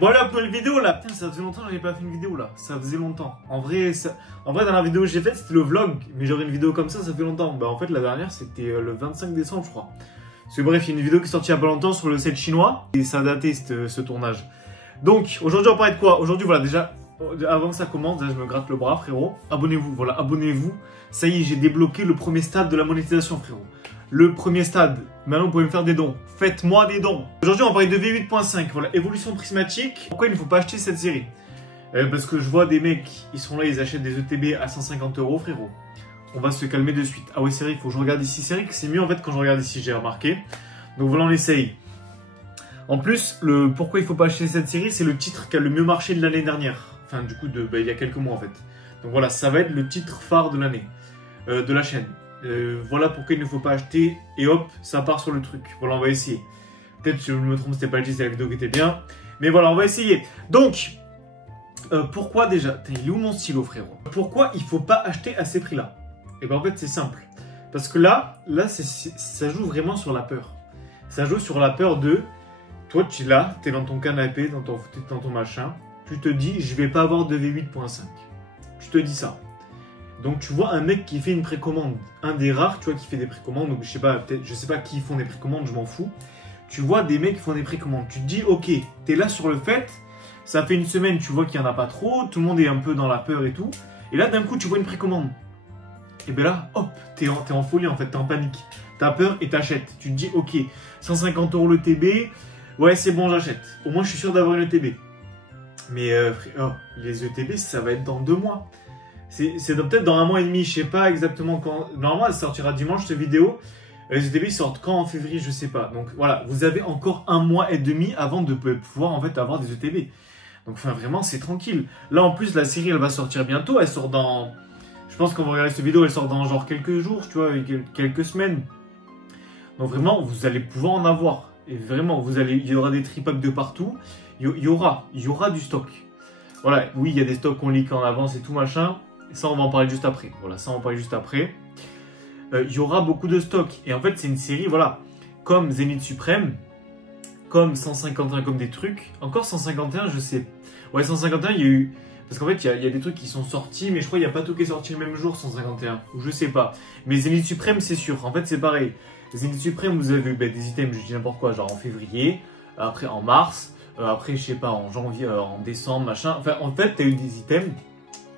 Bon là, nouvelle vidéo là. Putain, ça faisait longtemps que j'avais pas fait une vidéo là. Ça faisait longtemps. En vrai, dans la vidéo que j'ai faite, c'était le vlog. Mais j'aurais une vidéo comme ça fait longtemps. Bah en fait, la dernière, c'était le 25 décembre, je crois. Parce que bref, il y a une vidéo qui est sortie il y a pas longtemps sur le set chinois. Et ça a daté ce tournage. Donc, aujourd'hui, on parlait de quoi? Aujourd'hui, voilà, déjà, avant que ça commence, là, je me gratte le bras, frérot. Abonnez-vous, voilà, abonnez-vous. Ça y est, j'ai débloqué le premier stade de la monétisation, frérot. Le premier stade. Maintenant, vous pouvez me faire des dons. Faites-moi des dons. Aujourd'hui, on va parler de V8.5. Voilà, évolution prismatique. Pourquoi il ne faut pas acheter cette série? Parce que je vois des mecs, ils sont là, ils achètent des ETB à 150 €, frérot. On va se calmer de suite. Ah oui, c'est vrai, il faut que je regarde ici. C'est vrai que c'est mieux en fait quand je regarde ici, j'ai remarqué. Donc voilà, on essaye. En plus, pourquoi il ne faut pas acheter cette série, c'est le titre qui a le mieux marché de l'année dernière. Enfin, du coup, il y a quelques mois en fait. Donc voilà, ça va être le titre phare de l'année, de la chaîne. Voilà pourquoi il ne faut pas acheter. Et hop, ça part sur le truc. Voilà, on va essayer. Peut-être que je me trompe, c'était pas le titre, c'est la vidéo qui était bien. Mais voilà, on va essayer. Donc, pourquoi déjà? Il est où mon stylo, frérot? Pourquoi il ne faut pas acheter à ces prix-là? Et ben en fait, c'est simple. Parce que là ça joue vraiment sur la peur. Ça joue sur la peur de... Toi, tu es là, tu es dans ton canapé, dans ton machin. Tu te dis, je vais pas avoir de V8.5. Tu te dis ça. Donc, tu vois un mec qui fait une précommande. Un des rares, tu vois, qui fait des précommandes. Donc, je sais pas qui font des précommandes, je m'en fous. Tu vois des mecs qui font des précommandes. Tu te dis, ok, tu es là sur le fait. Ça fait une semaine, tu vois qu'il n'y en a pas trop. Tout le monde est un peu dans la peur et tout. Et là, d'un coup, tu vois une précommande. Et bien là, hop, t'es en folie en fait, t'es en panique. T'as peur et t'achètes. Tu te dis, ok, 150 € le TB. Ouais, c'est bon, j'achète. Au moins, je suis sûr d'avoir une ETB. Mais les ETB, ça va être dans 2 mois. C'est peut-être dans 1 mois et demi, je sais pas exactement quand. Normalement, elle sortira dimanche cette vidéo. Les ETB sortent quand en février, je sais pas. Donc voilà, vous avez encore 1 mois et demi avant de pouvoir en fait avoir des ETB. Donc enfin, vraiment, c'est tranquille. Là, en plus, la série, elle va sortir bientôt. Elle sort dans... Je pense qu'on va regarder cette vidéo, elle sort dans genre quelques jours, tu vois, quelques semaines. Donc vraiment, vous allez pouvoir en avoir. Et vraiment, il y aura des tripacks de partout. Il y aura du stock. Voilà, oui, il y a des stocks qu'on leak en avance et tout machin. Ça, on va en parler juste après. Voilà, ça, on va en parler juste après. Il y aura beaucoup de stock. Et en fait, c'est une série, voilà, comme Zénith Suprême, comme 151, comme des trucs. Encore 151, je sais. Ouais, 151, il y a eu... Parce qu'en fait, il y a des trucs qui sont sortis, mais je crois qu'il n'y a pas tout qui est sorti le même jour, 151. Ou je sais pas. Mais Zénith Suprême, c'est sûr. En fait, c'est pareil. Zénith Suprême, vous avez des items, je dis n'importe quoi, genre en février, après en mars, après, je sais pas, en janvier, en décembre, machin. Enfin, en fait, tu as eu des items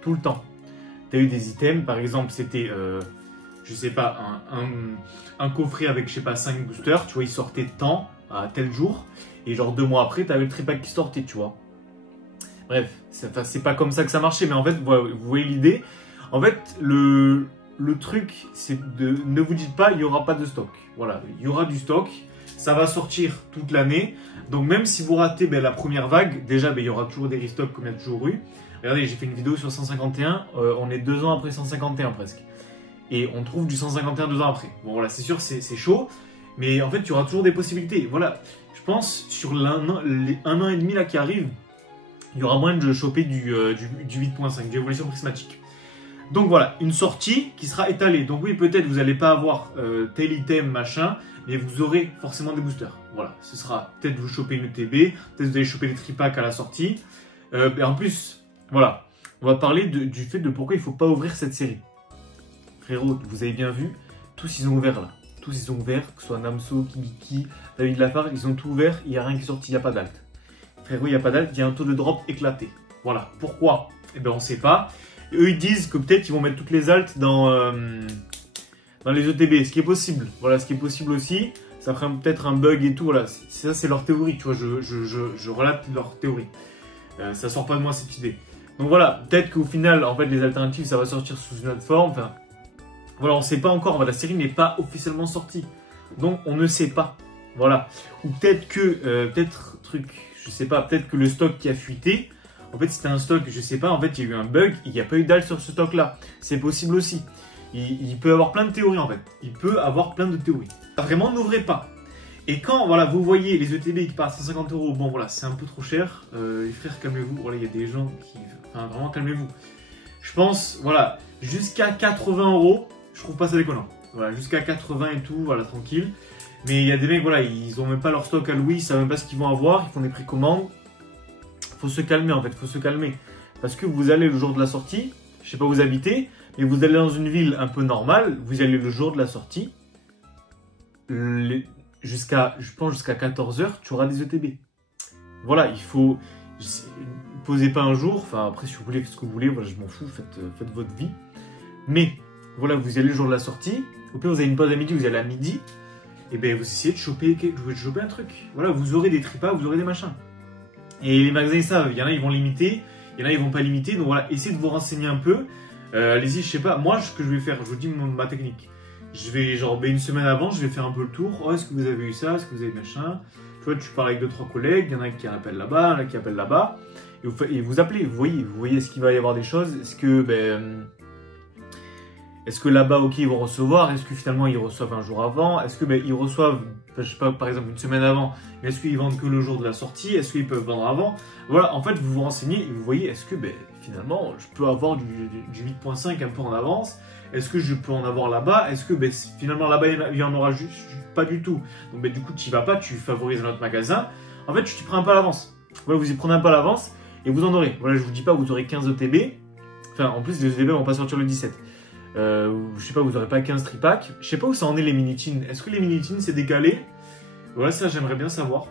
tout le temps. Tu as eu des items, par exemple, c'était, je sais pas, un coffret avec, je sais pas, 5 boosters. Tu vois, il sortait tant, à tel jour. Et genre 2 mois après, tu avais le tripack qui sortait, tu vois. Bref, c'est pas comme ça que ça marchait, mais en fait, vous voyez l'idée. En fait, le truc, c'est de... Ne vous dites pas, il n'y aura pas de stock. Voilà, il y aura du stock. Ça va sortir toute l'année. Donc, même si vous ratez la première vague, déjà, il y aura toujours des restocks comme il y a toujours eu. Regardez, j'ai fait une vidéo sur 151. On est 2 ans après 151 presque. Et on trouve du 151 2 ans après. Bon, voilà, c'est sûr, c'est chaud. Mais en fait, il y aura toujours des possibilités. Voilà, je pense, sur les 1 an et demi là qui arrive, il y aura moyen de choper du 8.5, du évolution prismatique. Donc voilà, une sortie qui sera étalée. Donc oui, peut-être vous n'allez pas avoir tel item, machin, mais vous aurez forcément des boosters. Voilà, ce sera peut-être vous choper une ETB, peut-être vous allez choper des tripacks à la sortie. Et en plus, voilà, on va parler du fait de pourquoi il ne faut pas ouvrir cette série. Frérot, vous avez bien vu, tous ils ont ouvert là. Tous ils ont ouvert, que ce soit Namso, Kibiki, David Lafarge, ils ont tout ouvert, il n'y a rien qui est sorti, il n'y a pas d'alt. Frérot, il n'y a pas d'alt, il y a un taux de drop éclaté. Voilà. Pourquoi? Eh bien, on ne sait pas. Et eux, ils disent que peut-être ils vont mettre toutes les alts dans les ETB, ce qui est possible. Voilà, ce qui est possible aussi. Ça ferait peut-être un bug et tout. Voilà, ça, c'est leur théorie. Tu vois, je relate leur théorie. Ça sort pas de moi, cette idée. Donc voilà, peut-être qu'au final, en fait, les alternatives, ça va sortir sous une autre forme. Enfin, voilà, on ne sait pas encore. La série n'est pas officiellement sortie. Donc, on ne sait pas. Voilà. Ou peut-être que, je sais pas, peut-être que le stock qui a fuité, en fait c'était un stock, je sais pas, en fait il y a eu un bug, il n'y a pas eu d'alt sur ce stock là. C'est possible aussi. Il peut avoir plein de théories en fait. Il peut avoir plein de théories. Vraiment, n'ouvrez pas. Et quand voilà, vous voyez les ETB qui partent à 150 €, bon voilà, c'est un peu trop cher. Les frères, calmez-vous. Voilà, il y a des gens qui... Enfin, vraiment, calmez-vous. Je pense, voilà, jusqu'à 80 €, je trouve pas ça déconnant. Voilà, jusqu'à 80 et tout, voilà, tranquille. Mais il y a des mecs, voilà, ils ont même pas leur stock à louer, ils savent même pas ce qu'ils vont avoir, ils font des précommandes. Faut se calmer en fait, faut se calmer. Parce que vous allez le jour de la sortie, je sais pas où vous habitez, mais vous allez dans une ville un peu normale, vous y allez le jour de la sortie, je pense jusqu'à 14 h, tu auras des ETB. Voilà, il faut... Posez pas un jour, enfin après si vous voulez, faites ce que vous voulez, voilà, je m'en fous, faites votre vie. Mais, voilà, vous y allez le jour de la sortie, au pire vous avez une pause à midi, vous y allez à midi, et bien vous essayez de choper un truc. Voilà, vous aurez des tripas, vous aurez des machins. Et les magasins, ils savent, il y en a, ils vont limiter, il y en a, ils vont pas limiter, donc voilà, essayez de vous renseigner un peu. Allez-y, je sais pas, moi, ce que je vais faire, je vous dis ma technique. Je vais, genre, une semaine avant, je vais faire un peu le tour. Oh, est-ce que vous avez eu ça? Est-ce que vous avez machin? Tu vois, tu parles avec 2-3 collègues, il y en a qui appellent là-bas, il y en a qui appellent là-bas. Et vous appelez, vous voyez, est-ce qu'il va y avoir des choses? Est-ce que là-bas, ok, ils vont recevoir? Est-ce que finalement, ils reçoivent un jour avant? Est-ce que ils reçoivent, je sais pas, par exemple, une semaine avant? Mais est-ce qu'ils vendent que le jour de la sortie? Est-ce qu'ils peuvent vendre avant? Voilà, en fait, vous vous renseignez et vous voyez, est-ce que finalement, je peux avoir du 8.5 un peu en avance? Est-ce que je peux en avoir là-bas? Est-ce que finalement, là-bas, il y en aura juste pas du tout? Donc, du coup, tu n'y vas pas, tu favorises un autre magasin. En fait, tu t'y prends un peu à l'avance. Voilà, vous y prenez un peu à l'avance et vous en aurez. Voilà, je vous dis pas, vous aurez 15 ETB. Enfin, en plus, les ETB vont pas sortir le 17. Je sais pas, vous aurez pas 15 tripacks. Je sais pas où ça en est les mini-tins. Est-ce que les mini-tins c'est décalé? Voilà, ça j'aimerais bien savoir.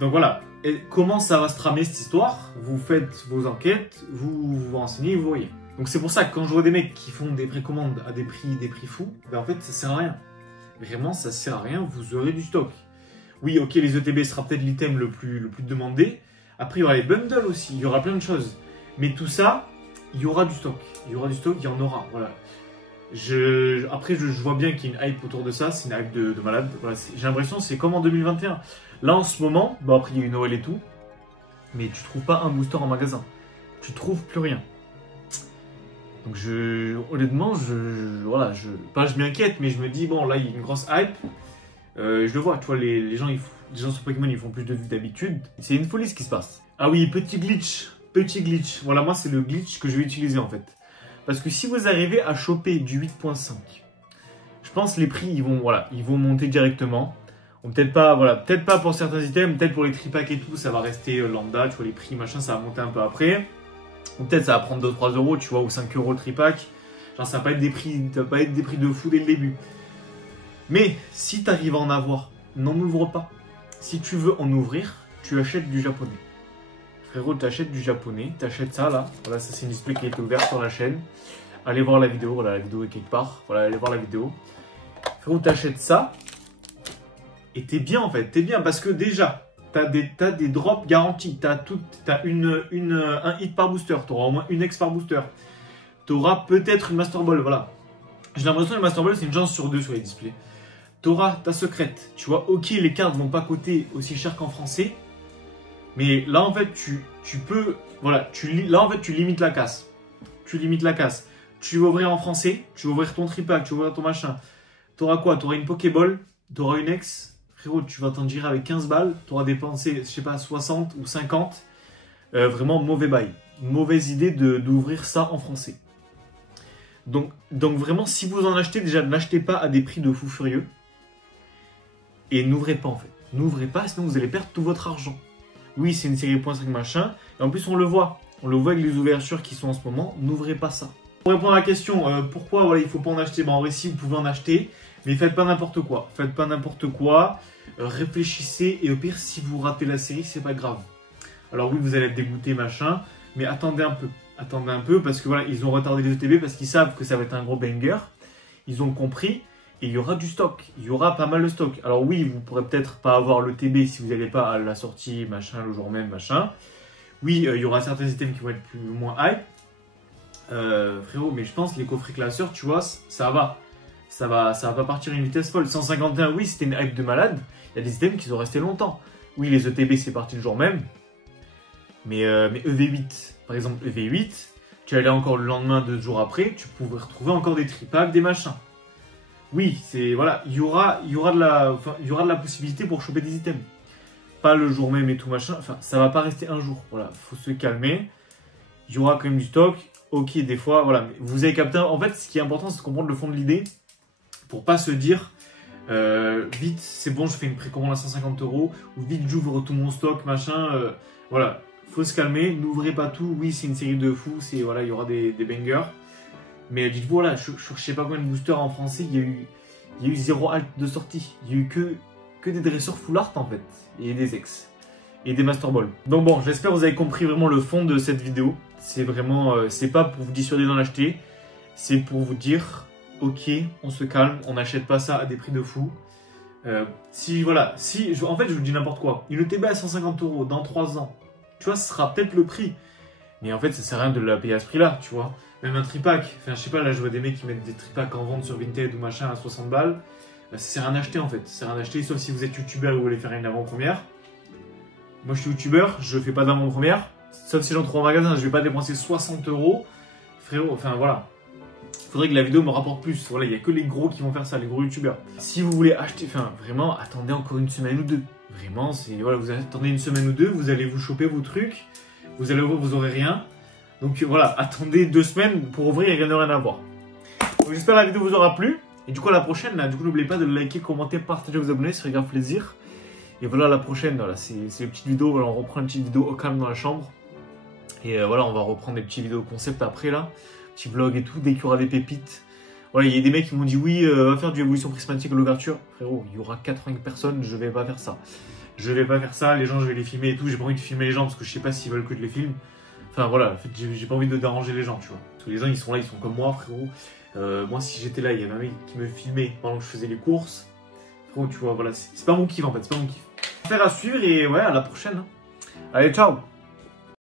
Donc voilà, et comment ça va se tramer cette histoire? Vous faites vos enquêtes, vous vous renseignez, vous voyez. Donc c'est pour ça que quand je vois des mecs qui font des précommandes à des prix fous, en fait ça sert à rien. Vraiment ça sert à rien, vous aurez du stock. Oui, ok, les ETB sera peut-être l'item le plus demandé. Après il y aura les bundles aussi, il y aura plein de choses. Mais tout ça, il y aura du stock. Il y aura du stock, il y en aura. Voilà. Après, je vois bien qu'il y a une hype autour de ça. C'est une hype de malade. Voilà, j'ai l'impression que c'est comme en 2021. Là, en ce moment, après, il y a eu Noël et tout. Mais tu trouves pas un booster en magasin. Tu trouves plus rien. Donc, honnêtement, je m'inquiète, mais je me dis, bon, là, il y a une grosse hype. Je le vois, tu vois, les gens sur Pokémon, ils font plus de vues que d'habitude. C'est une folie ce qui se passe. Ah oui, petit glitch. Voilà, moi, c'est le glitch que je vais utiliser en fait. Parce que si vous arrivez à choper du 8.5, je pense que les prix, ils vont monter directement. Peut-être pas pour certains items, peut-être pour les tripacks et tout, ça va rester lambda, tu vois, les prix, machin, ça va monter un peu après. Ou peut-être ça va prendre 2-3 euros, tu vois, ou 5 euros le tripack. Genre, ça va pas être des prix de fou dès le début. Mais si tu arrives à en avoir, n'en ouvre pas. Si tu veux en ouvrir, tu achètes du japonais. Frérot, t'achètes du japonais, t'achètes ça là. Voilà, ça c'est une display qui est ouverte sur la chaîne. Allez voir la vidéo, voilà, la vidéo est quelque part. Voilà, allez voir la vidéo. Frérot, t'achètes ça. Et t'es bien en fait, t'es bien parce que déjà, t'as des drops garantis. T'as un hit par booster, t'auras au moins une X par booster. T'auras peut-être une Master Ball, voilà. J'ai l'impression que la Master Ball c'est une chance sur 2 sur les displays. T'auras ta secrète. Tu vois, ok, les cartes vont pas coûter aussi cher qu'en français. Mais là, en fait, tu peux... Voilà, là, en fait, tu limites la casse. Tu vas ouvrir en français, tu vas ouvrir ton tripack, tu vas ouvrir ton machin. Tu auras quoi? Tu auras une Pokéball, tu auras une X. Frérot, tu vas t'en tirer avec 15 balles. Tu auras dépensé, je sais pas, 60 ou 50. Vraiment, mauvais bail. Mauvaise idée d'ouvrir ça en français. Donc vraiment, si vous en achetez, déjà, n'achetez pas à des prix de fou furieux. Et n'ouvrez pas, en fait. N'ouvrez pas, sinon vous allez perdre tout votre argent. Oui, c'est une série 0.5 machin. Et en plus, on le voit. On le voit avec les ouvertures qui sont en ce moment. N'ouvrez pas ça. Pour répondre à la question, pourquoi il ne faut pas en acheter? En vrai, si vous pouvez en acheter, mais faites pas n'importe quoi. Réfléchissez. Et au pire, si vous ratez la série, c'est pas grave. Alors oui, vous allez être dégoûté, machin. Mais attendez un peu. Parce que voilà, ils ont retardé les ETB parce qu'ils savent que ça va être un gros banger. Ils ont compris. Et il y aura du stock, il y aura pas mal de stock. Alors oui, vous pourrez peut-être pas avoir le TB si vous n'allez pas à la sortie, machin, le jour même, machin. Oui, il y aura certains items qui vont être plus ou moins high. Frérot, mais je pense que les coffrets classeurs, tu vois, ça va pas partir à une vitesse folle. 151, oui, c'était une hype de malade. Il y a des items qui sont restés longtemps. Oui, les ETB, c'est parti le jour même. Mais EV8, par exemple, EV8, tu allais encore le lendemain, 2 jours après, tu pouvais retrouver encore des tripacks, des machins. Oui, voilà, il y aura de la possibilité pour choper des items. Pas le jour même et tout machin. Enfin, ça va pas rester un jour. Voilà, faut se calmer. Il y aura quand même du stock. Ok, des fois, voilà. Mais vous avez capté. En fait, ce qui est important, c'est de comprendre le fond de l'idée pour pas se dire, Vite, c'est bon, je fais une précommande à 150 €, ou vite, j'ouvre tout mon stock, machin. Voilà, faut se calmer, n'ouvrez pas tout. Oui, c'est une série de fous, voilà, il y aura des bangers. Mais dites-vous, voilà, je sais pas combien de boosters en français, il y a eu 0 halt de sortie. Il y a eu que des dresseurs full art en fait, et des ex, et des master balls. Donc bon, j'espère que vous avez compris vraiment le fond de cette vidéo. C'est vraiment, c'est pas pour vous dissuader d'en acheter, c'est pour vous dire, ok, on se calme, on n'achète pas ça à des prix de fou. En fait, je vous dis n'importe quoi. Une ETB à 150 € dans 3 ans, tu vois, ce sera peut-être le prix. Mais en fait, ça sert à rien de la payer à ce prix-là, tu vois. Même un tripack, enfin, je sais pas, là, je vois des mecs qui mettent des tripacks en vente sur Vinted ou machin à 60 balles. Ça sert à rien d'acheter, en fait. Ça sert à rien d'acheter, sauf si vous êtes youtubeur et vous voulez faire une avant-première. Moi, je suis youtubeur, je fais pas d'avant-première. Sauf si j'en trouve en magasin, je vais pas dépenser 60 €. Frérot, enfin, voilà. Il faudrait que la vidéo me rapporte plus. Voilà, il y a que les gros qui vont faire ça, les gros youtubeurs. Si vous voulez acheter, enfin, vraiment, attendez encore une semaine ou deux. Vraiment, voilà, vous attendez une semaine ou deux, vous allez vous choper vos trucs. Vous allez voir, vous aurez rien. Donc voilà, attendez 2 semaines pour ouvrir et il n'y en a rien à voir. Donc j'espère que la vidéo vous aura plu. Et du coup, à la prochaine, là, n'oubliez pas de liker, commenter, partager, vous abonner, ça ferait grave plaisir. Et voilà, à la prochaine, voilà, c'est une petite vidéo. Voilà, on reprend une petite vidéo au calme dans la chambre. Et voilà, on va reprendre des petites vidéos concept après, là. Petit vlog et tout, dès qu'il y aura des pépites. Voilà, il y a des mecs qui m'ont dit oui, va faire du évolution prismatique à l'ouverture. Frérot, il y aura 80 personnes, je vais pas faire ça. Je vais pas faire ça, les gens, je vais les filmer et tout. J'ai pas envie de filmer les gens parce que je sais pas s'ils veulent que je les filme. Enfin voilà, en fait, j'ai pas envie de déranger les gens, tu vois. Parce que les gens, ils sont là, ils sont comme moi, frérot. Moi, si j'étais là, il y avait un mec qui me filmait pendant que je faisais les courses. Frérot, tu vois, voilà, c'est pas mon kiff en fait, c'est pas mon kiff. Faire à suivre et ouais, à la prochaine. Hein. Allez, ciao!